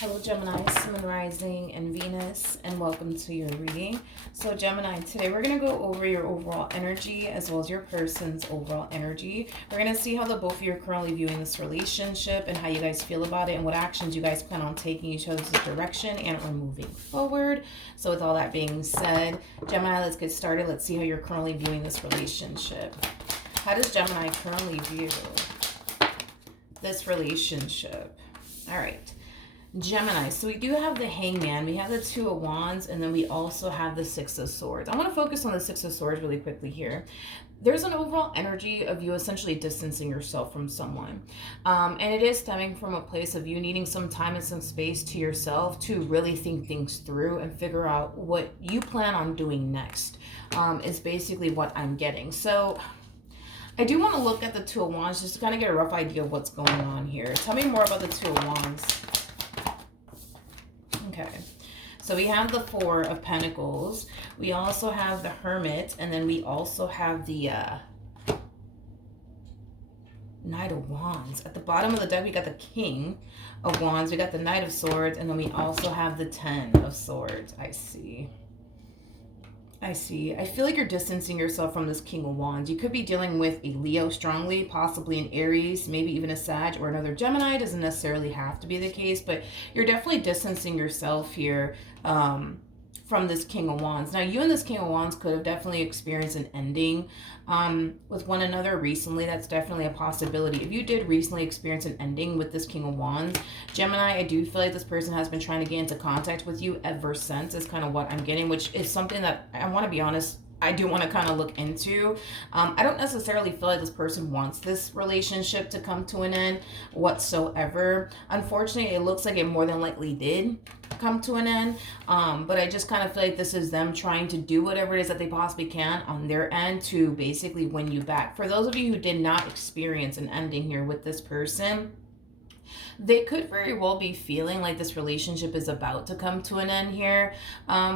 Hello Gemini, Sun Rising and Venus, and welcome to your reading. So Gemini, today we're going to go over your overall energy as well as your person's overall energy. We're going to see how the both of you are currently viewing this relationship and how you guys feel about it and what actions you guys plan on taking each other's direction and or moving forward. So with all that being said, Gemini, let's get started. Let's see how you're currently viewing this relationship. How does Gemini currently view this relationship? All right. Gemini, so we do have the Hangman, we have the Two of Wands, and then we also have the Six of Swords. I want to focus on the Six of Swords really quickly here. There's an overall energy of you essentially distancing yourself from someone. And it is stemming from a place of you needing some time and some space to yourself to really think things through and figure out what you plan on doing next, is basically what I'm getting. So I do want to look at the Two of Wands just to kind of get a rough idea of what's going on here. Tell me more about the Two of Wands. Okay, so we have the Four of Pentacles. We also have the Hermit, and then we also have the Knight of Wands. At the bottom of the deck, we got the King of Wands. We got the Knight of Swords, and then we also have the Ten of Swords. I see. I feel like you're distancing yourself from this King of Wands. You could be dealing with a Leo strongly, possibly an Aries, maybe even a Sag or another Gemini. It doesn't necessarily have to be the case, but you're definitely distancing yourself here from this King of Wands. Now, you and this King of Wands could have definitely experienced an ending with one another recently. That's definitely a possibility. If you did recently experience an ending with this King of Wands, Gemini, I do feel like this person has been trying to get into contact with you ever since, is kind of what I'm getting, which is something that I want to be honest, I do want to kind of look into. I don't necessarily feel like this person wants this relationship to come to an end whatsoever. Unfortunately, it looks like it more than likely did come to an end. But I just kind of feel like this is them trying to do whatever it is that they possibly can on their end to basically win you back. For those of you who did not experience an ending here with this person, they could very well be feeling like this relationship is about to come to an end here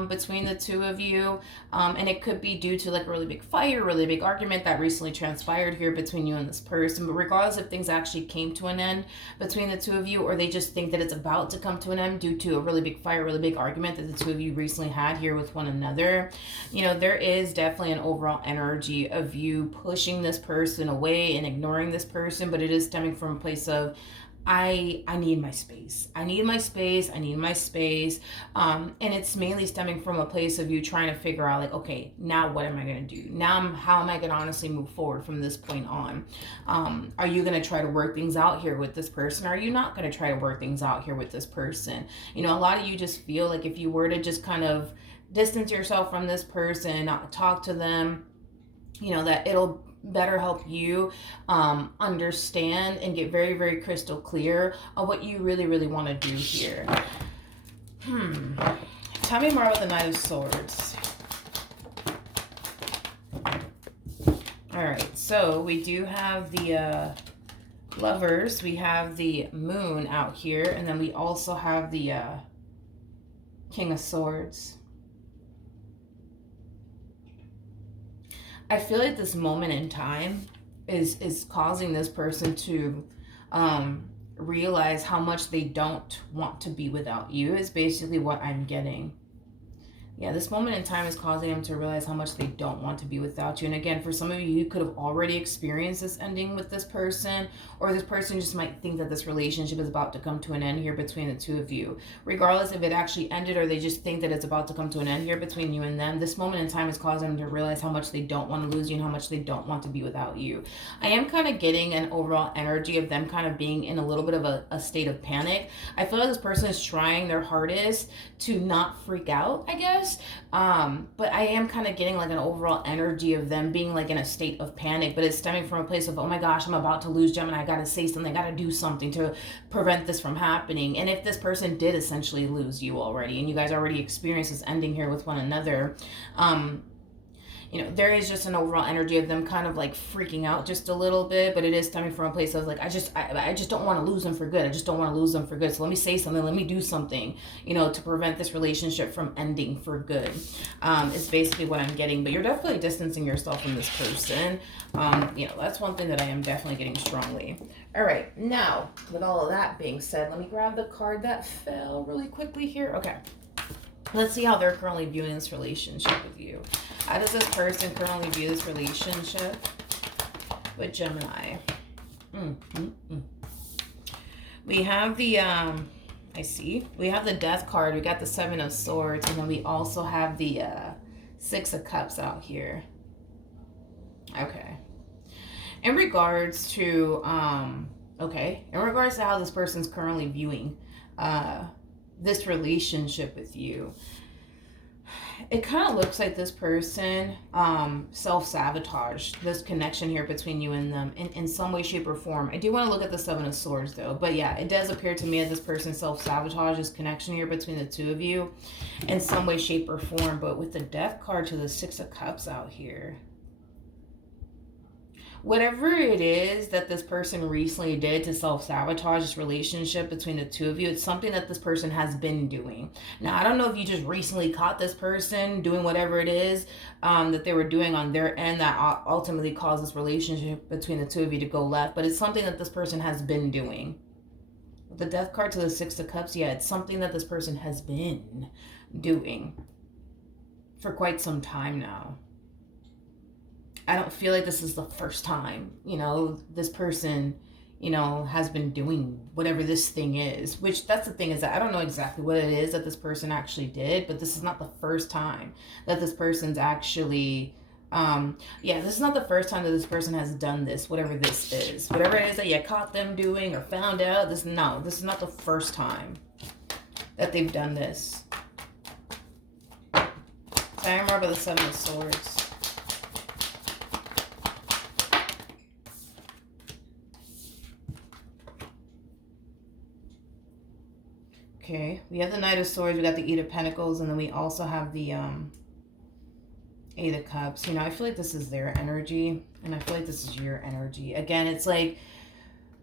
between the two of you. And it could be due to like a really big fight or really big argument that recently transpired here between you and this person. But regardless if things actually came to an end between the two of you, or they just think that it's about to come to an end due to a really big fight, really big argument that the two of you recently had here with one another, you know, there is definitely an overall energy of you pushing this person away and ignoring this person, but it is stemming from a place of I need my space. I need my space. And it's mainly stemming from a place of you trying to figure out like, okay, now what am I going to do? How am I going to honestly move forward from this point on? Are you going to try to work things out here with this person? Or are you not going to try to work things out here with this person? You know, a lot of you just feel like if you were to just kind of distance yourself from this person, not talk to them, you know, that it'll better help you understand and get very, very crystal clear of what you really, really want to do here. Tell me more about the Knight of Swords. All right, so we do have the Lovers. We have the Moon out here, and then we also have the King of Swords. I feel like this moment in time is causing this person to realize how much they don't want to be without you, is basically what I'm getting. Yeah, this moment in time is causing them to realize how much they don't want to be without you. And again, for some of you, you could have already experienced this ending with this person, or this person just might think that this relationship is about to come to an end here between the two of you. Regardless if it actually ended or they just think that it's about to come to an end here between you and them, this moment in time is causing them to realize how much they don't want to lose you and how much they don't want to be without you. I am kind of getting an overall energy of them kind of being in a little bit of a state of panic. I feel like this person is trying their hardest to not freak out, I guess. But I am kind of getting like an overall energy of them being like in a state of panic, but it's stemming from a place of, oh my gosh, I'm about to lose Gemini. I got to say something. I got to do something to prevent this from happening. And if this person did essentially lose you already, and you guys already experienced this ending here with one another, there is just an overall energy of them kind of like freaking out just a little bit, but it is stemming from a place of like, I just don't want to lose them for good. I just don't want to lose them for good. So let me say something, let me do something, to prevent this relationship from ending for good. Is basically what I'm getting. But you're definitely distancing yourself from this person. That's one thing that I am definitely getting strongly. All right, now with all of that being said, let me grab the card that fell really quickly here. Okay. Let's see how they're currently viewing this relationship with you. How does this person currently view this relationship with Gemini? We have the, we have the Death card. We got the Seven of Swords. And then we also have the Six of Cups out here. Okay. In regards to, in regards to how this person's currently viewing this relationship with you, it kind of looks like this person self-sabotaged this connection here between you and them in some way, shape, or form. I do want to look at the Seven of Swords though, but yeah, it does appear to me as this person self-sabotaged this connection here between the two of you in some way, shape, or form. But with the Death card to the Six of Cups out here, whatever it is that this person recently did to self-sabotage this relationship between the two of you, it's something that this person has been doing. Now, I don't know if you just recently caught this person doing whatever it is that they were doing on their end that ultimately caused this relationship between the two of you to go left, but it's something that this person has been doing. With the Death card to the Six of Cups, yeah, it's something that this person has been doing for quite some time now. I don't feel like this is the first time, this person, has been doing whatever this thing is, which that's the thing is that I don't know exactly what it is that this person actually did, but this is not the first time that this person's actually, this is not the first time that this person has done this, whatever this is. Whatever it is that you caught them doing or found out, this is not the first time that they've done this. So I remember the Seven of Swords. Okay, we have the Knight of Swords, we got the Eight of Pentacles, and then we also have the Eight of Cups. I feel like this is their energy, and I feel like this is your energy. Again, it's like,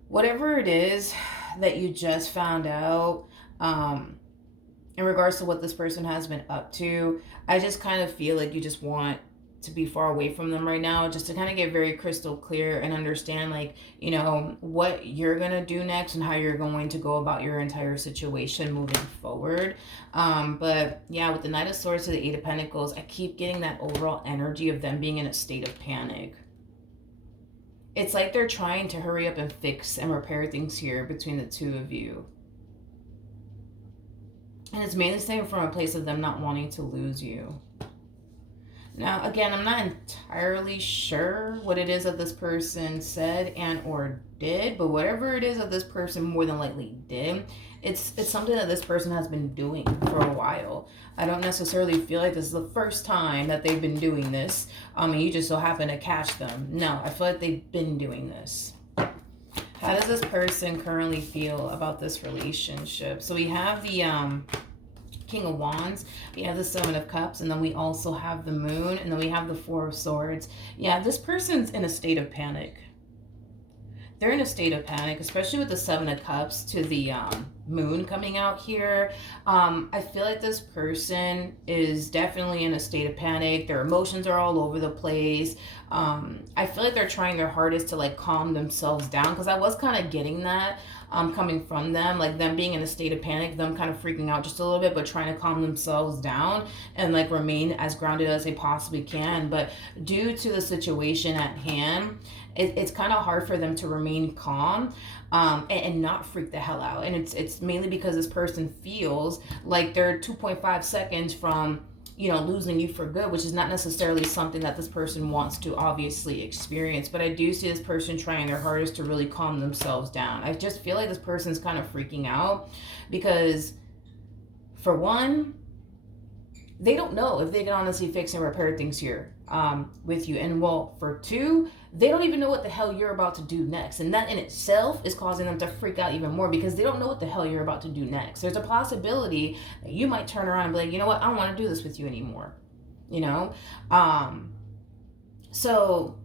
whatever it is that you just found out, in regards to what this person has been up to, I just kind of feel like you just want to be far away from them right now, just to kind of get very crystal clear and understand, like, what you're going to do next and how you're going to go about your entire situation moving forward. But yeah, with the Knight of Swords to the Eight of Pentacles, I keep getting that overall energy of them being in a state of panic. It's like they're trying to hurry up and fix and repair things here between the two of you. And it's mainly stemming from a place of them not wanting to lose you. Now, again, I'm not entirely sure what it is that this person said and or did, but whatever it is that this person more than likely did, it's something that this person has been doing for a while. I don't necessarily feel like this is the first time that they've been doing this, and you just so happen to catch them. No, I feel like they've been doing this. How does this person currently feel about this relationship? So we have the King of Wands, we have the Seven of Cups, and then we also have the Moon, and then we have the Four of Swords. Yeah, this person's in a state of panic. They're in a state of panic, especially with the Seven of Cups to the Moon coming out here. I feel like this person is definitely in a state of panic. Their emotions are all over the place. I feel like they're trying their hardest to like calm themselves down, because I was kind of getting that coming from them, like them being in a state of panic, them kind of freaking out just a little bit, but trying to calm themselves down and like remain as grounded as they possibly can. But due to the situation at hand, it's kind of hard for them to remain calm and not freak the hell out. And it's mainly because this person feels like they're 2.5 seconds from losing you for good, which is not necessarily something that this person wants to obviously experience. But I do see this person trying their hardest to really calm themselves down. I just feel like this person's kind of freaking out because, for one, they don't know if they can honestly fix and repair things here with you. And well, for two, they don't even know what the hell you're about to do next. And that in itself is causing them to freak out even more, because they don't know what the hell you're about to do next. There's a possibility that you might turn around and be like, you know what, I don't want to do this with you anymore. So,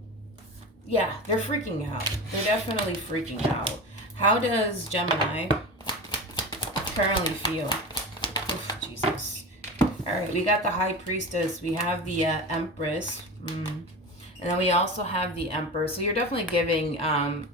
yeah, they're freaking out. They're definitely freaking out. How does Gemini currently feel? Oof, Jesus. All right, we got the High Priestess. We have the Empress. And then we also have the Emperor. So you're definitely giving,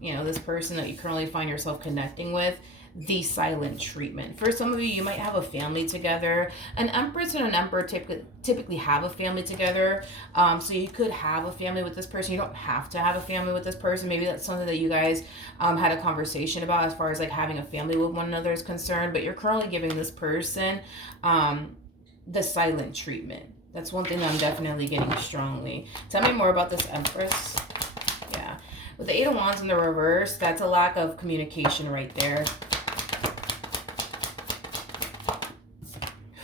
this person that you currently find yourself connecting with the silent treatment. For some of you, you might have a family together. An Empress and an Emperor typically have a family together. So you could have a family with this person. You don't have to have a family with this person. Maybe that's something that you guys had a conversation about as far as like having a family with one another is concerned. But you're currently giving this person the silent treatment. That's one thing that I'm definitely getting strongly. Tell me more about this Empress. Yeah. With the Eight of Wands in the reverse, that's a lack of communication right there.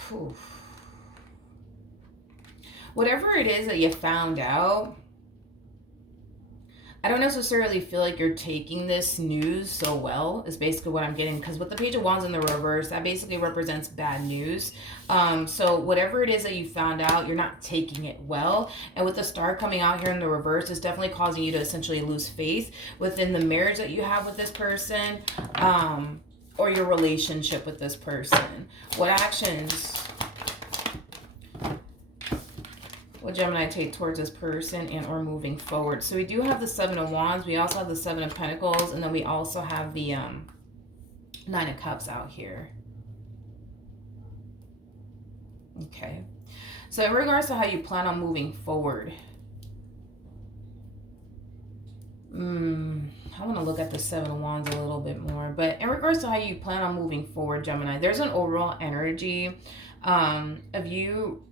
Whew. Whatever it is that you found out, I don't necessarily feel like you're taking this news so well, is basically what I'm getting. Because with the Page of Wands in the reverse, that basically represents bad news. So whatever it is that you found out, you're not taking it well. And with the Star coming out here in the reverse, it's definitely causing you to essentially lose faith within the marriage that you have with this person, or your relationship with this person. What actions will Gemini take towards this person and or moving forward? So we do have the Seven of Wands. We also have the Seven of Pentacles. And then we also have the Nine of Cups out here. Okay. So in regards to how you plan on moving forward, I want to look at the Seven of Wands a little bit more. But in regards to how you plan on moving forward, Gemini, there's an overall energy of you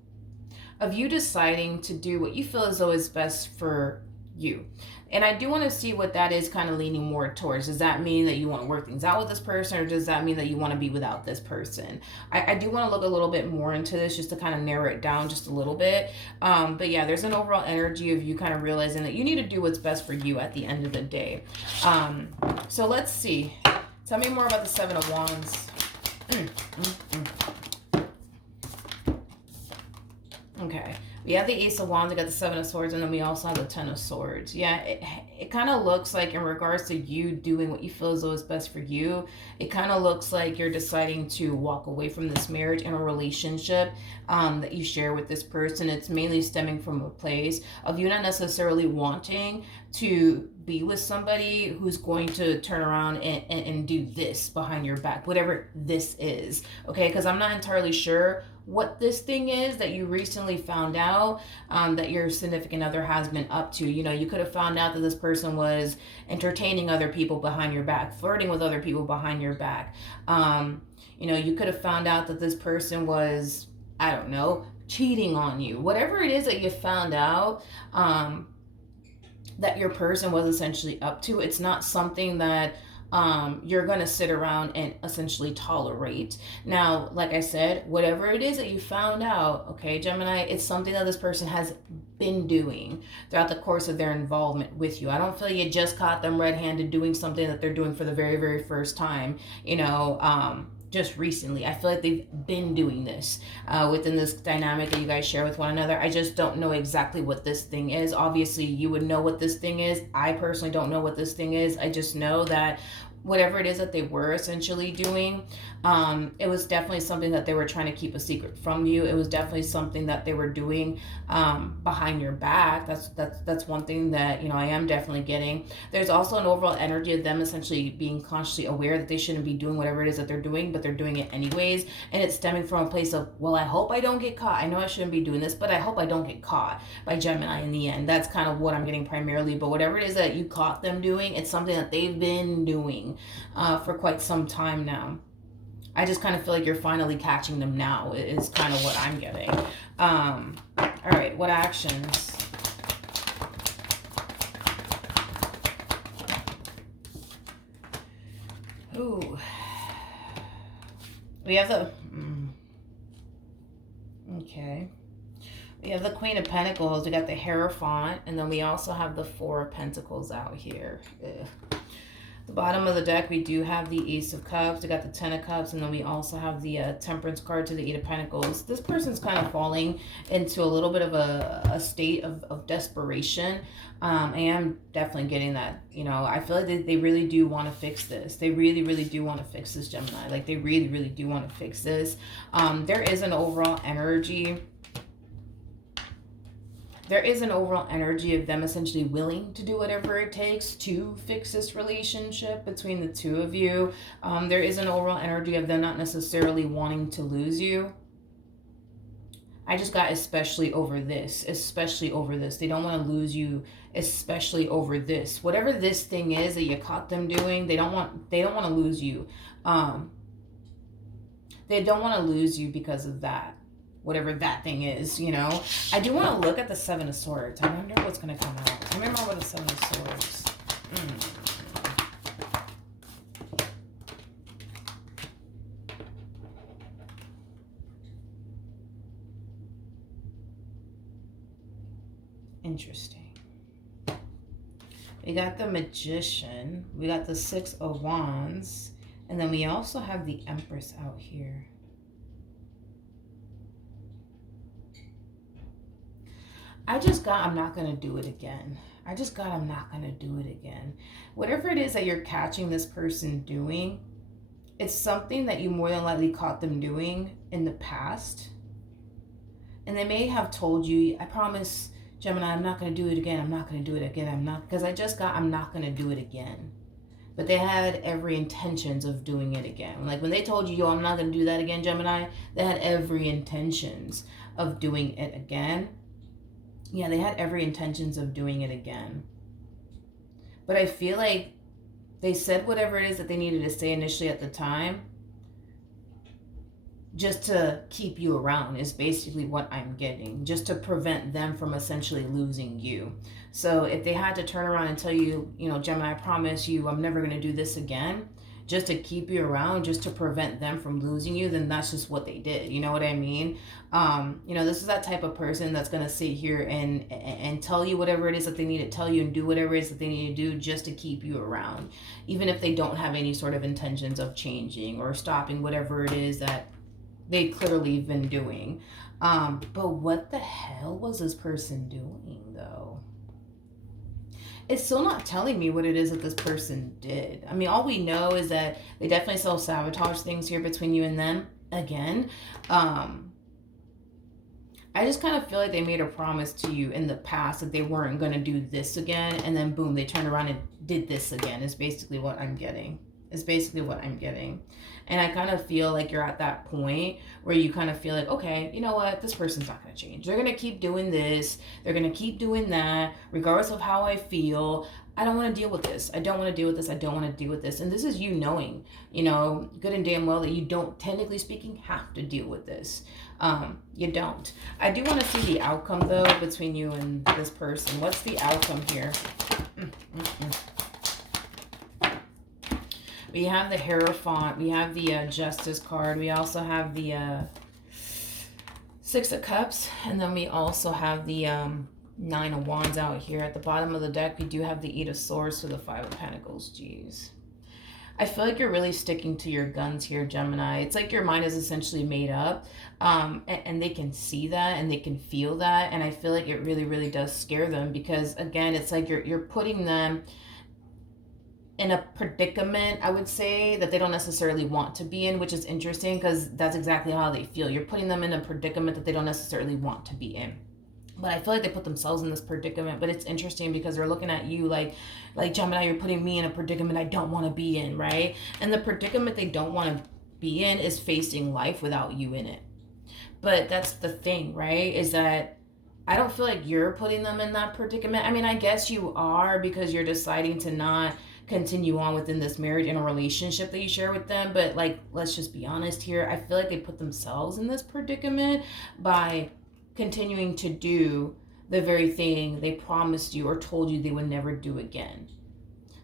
deciding to do what you feel as though is best for you. And I do want to see what that is kind of leaning more towards. Does that mean that you want to work things out with this person, or does that mean that you want to be without this person? I do want to look a little bit more into this just to kind of narrow it down just a little bit. But yeah, there's an overall energy of you kind of realizing that you need to do what's best for you at the end of the day. So let's see. Tell me more about the Seven of Wands. Okay, we have the Ace of Wands, we got the Seven of Swords, and then we also have the Ten of Swords. Yeah, it kind of looks like in regards to you doing what you feel as though is best for you, it kind of looks like you're deciding to walk away from this marriage and a relationship that you share with this person. It's mainly stemming from a place of you not necessarily wanting to be with somebody who's going to turn around and do this behind your back, whatever this is, okay? Because I'm not entirely sure what this thing is that you recently found out that your significant other has been up to. You know, you could have found out that this person was entertaining other people behind your back, flirting with other people behind your back. You could have found out that this person was, I don't know, cheating on you. Whatever it is that you found out that your person was essentially up to, it's not something that you're going to sit around and essentially tolerate. Now, like I said, whatever it is that you found out, okay, Gemini, it's something that this person has been doing throughout the course of their involvement with you. I don't feel you just caught them red-handed doing something that they're doing for the very, very first time, just recently. I feel like they've been doing this within this dynamic that you guys share with one another. I just don't know exactly what this thing is. Obviously, you would know what this thing is. I personally don't know what this thing is. I just know that whatever it is that they were essentially doing, it was definitely something that they were trying to keep a secret from you. It was definitely something that they were doing behind your back. That's one thing that I am definitely getting. There's also an overall energy of them essentially being consciously aware that they shouldn't be doing whatever it is that they're doing, but they're doing it anyways, and it's stemming from a place of, well, I hope I don't get caught. I know I shouldn't be doing this, but I hope I don't get caught by Gemini in the end. That's kind of what I'm getting primarily. But whatever it is that you caught them doing, it's something that they've been doing for quite some time now. I just kind of feel like you're finally catching them now is kind of what I'm getting. All right, what actions? Ooh. We have the... Okay. We have the Queen of Pentacles. We got the Hierophant. And then we also have the Four of Pentacles out here. Ugh. The bottom of the deck, we do have the Ace of Cups. We got the Ten of Cups, and then we also have the Temperance card to the Eight of Pentacles. This person's kind of falling into a little bit of a state of desperation. I am definitely getting that. You know, I feel like they really do want to fix this. They really, really do want to fix this, Gemini. Like, they really, really do want to fix this. There is an overall energy. There is an overall energy of them essentially willing to do whatever it takes to fix this relationship between the two of you. There is an overall energy of them not necessarily wanting to lose you. I just got especially over this. Especially over this. They don't want to lose you, especially over this. Whatever this thing is that you caught them doing, they don't want to lose you. They don't want to lose you because of that. Whatever that thing is, you know. I do want to look at the Seven of Swords. I wonder what's going to come out. I remember what the Seven of Swords. Interesting. We got the Magician. We got the Six of Wands. And then we also have the Empress out here. I just got, I'm not going to do it again. I just got, I'm not going to do it again. Whatever it is that you're catching this person doing, it's something that you more than likely caught them doing in the past. And they may have told you, I promise, Gemini, I'm not going to do it again. I'm not going to do it again. I'm not, because I just got, I'm not going to do it again. But they had every intentions of doing it again. Like when they told you, yo, I'm not going to do that again, Gemini, they had every intentions of doing it again. Yeah, they had every intentions of doing it again. But I feel like they said whatever it is that they needed to say initially at the time just to keep you around is basically what I'm getting. Just to prevent them from essentially losing you. So if they had to turn around and tell you, you know, Gemini, I promise you I'm never going to do this again, just to keep you around, just to prevent them from losing you, then that's just what they did. You know what I mean? You know, this is that type of person that's going to sit here and tell you whatever it is that they need to tell you and do whatever it is that they need to do just to keep you around, even if they don't have any sort of intentions of changing or stopping whatever it is that they clearly have been doing. But what the hell was this person doing, though? It's still not telling me what it is that this person did. I mean, all we know is that they definitely self-sabotage things here between you and them. Again, I just kind of feel like they made a promise to you in the past that they weren't going to do this again. And then, boom, they turned around and did this again is basically what I'm getting. Is basically what I'm getting. And I kind of feel like you're at that point where you kind of feel like, okay, you know what? This person's not going to change. They're going to keep doing this. They're going to keep doing that, regardless of how I feel. I don't want to deal with this. I don't want to deal with this. I don't want to deal with this. And this is you knowing, you know, good and damn well that you don't, technically speaking, have to deal with this. You don't. I do want to see the outcome, though, between you and this person. What's the outcome here? We have the Hierophant. We have the Justice card. We also have the Six of Cups. And then we also have the Nine of Wands out here. At the bottom of the deck, we do have the Eight of Swords to the Five of Pentacles. Jeez. I feel like you're really sticking to your guns here, Gemini. It's like your mind is essentially made up. And they can see that and they can feel that. And I feel like it really, really does scare them. Because, again, it's like you're putting them in a predicament, I would say, that they don't necessarily want to be in, which is interesting because that's exactly how they feel. You're putting them in a predicament that they don't necessarily want to be in. But I feel like they put themselves in this predicament. But it's interesting because they're looking at you like Gemini, you're putting me in a predicament I don't want to be in, right? And the predicament they don't want to be in is facing life without you in it. But that's the thing, right? Is that I don't feel like you're putting them in that predicament. I mean, I guess you are because you're deciding to not continue on within this marriage and a relationship that you share with them. But like, let's just be honest here. I feel like they put themselves in this predicament by continuing to do the very thing they promised you or told you they would never do again.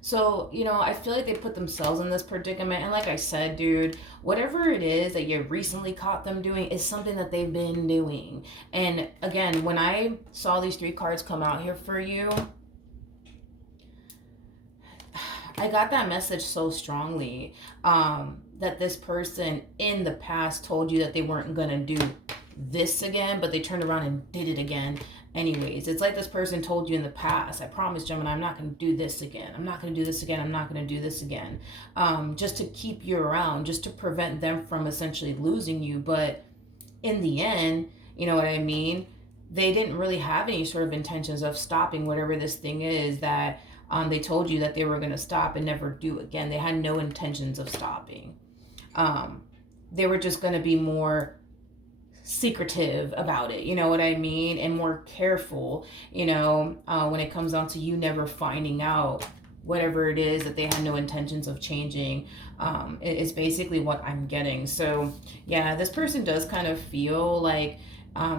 So, you know, I feel like they put themselves in this predicament. And like I said, dude, whatever it is that you recently caught them doing is something that they've been doing. And again, when I saw these three cards come out here for you, I got that message so strongly, that this person in the past told you that they weren't going to do this again, but they turned around and did it again anyways. It's like this person told you in the past, I promise, Gemini, I'm not going to do this again. I'm not going to do this again. I'm not going to do this again. Just to keep you around, just to prevent them from essentially losing you. But in the end, you know what I mean? They didn't really have any sort of intentions of stopping whatever this thing is that they told you that they were going to stop and never do again. They had no intentions of stopping. They were just going to be more secretive about it, you know what I mean? And more careful, when it comes down to you never finding out whatever it is that they had no intentions of changing, is basically what I'm getting. So yeah, this person does kind of feel like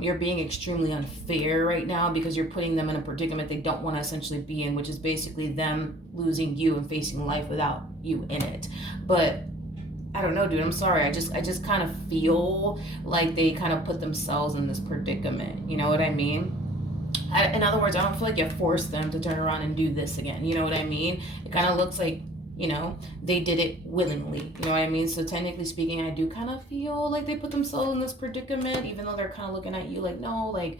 you're being extremely unfair right now because you're putting them in a predicament they don't want to essentially be in, which is basically them losing you and facing life without you in it. But I don't know, dude. I'm sorry. I just kind of feel like they kind of put themselves in this predicament. You know what I mean? In other words, I don't feel like you forced them to turn around and do this again. You know what I mean? It kind of looks like, they did it willingly. You know what I mean? So technically speaking, I do kind of feel like they put themselves in this predicament, even though they're kind of looking at you like, no, like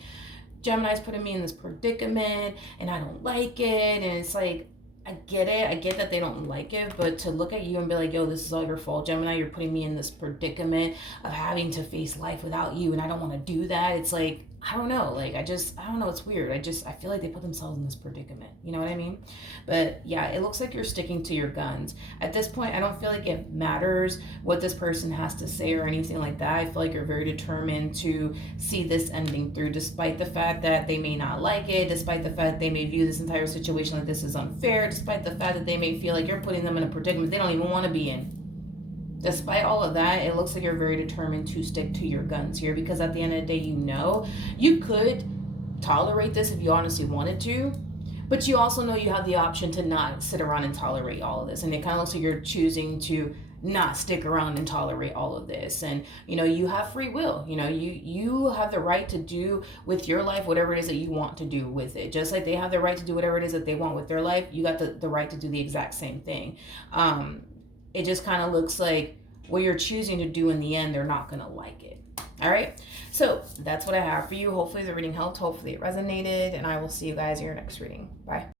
Gemini's putting me in this predicament and I don't like it. And it's like, I get it. I get that they don't like it, but to look at you and be like, yo, this is all your fault, Gemini. You're putting me in this predicament of having to face life without you, and I don't want to do that. It's like, I don't know. Like, I don't know. It's weird. I feel like they put themselves in this predicament. You know what I mean? But yeah, it looks like you're sticking to your guns. At this point, I don't feel like it matters what this person has to say or anything like that. I feel like you're very determined to see this ending through, despite the fact that they may not like it, despite the fact they may view this entire situation like this is unfair, despite the fact that they may feel like you're putting them in a predicament they don't even want to be in. Despite all of that, it looks like you're very determined to stick to your guns here, because at the end of the day, you could tolerate this if you honestly wanted to, but you also know you have the option to not sit around and tolerate all of this. And it kind of looks like you're choosing to not stick around and tolerate all of this. And you have free will. You have the right to do with your life whatever it is that you want to do with it. Just like they have the right to do whatever it is that they want with their life, you got the right to do the exact same thing. It just kind of looks like what you're choosing to do in the end, they're not going to like it. All right. So that's what I have for you. Hopefully the reading helped. Hopefully it resonated. And I will see you guys in your next reading. Bye.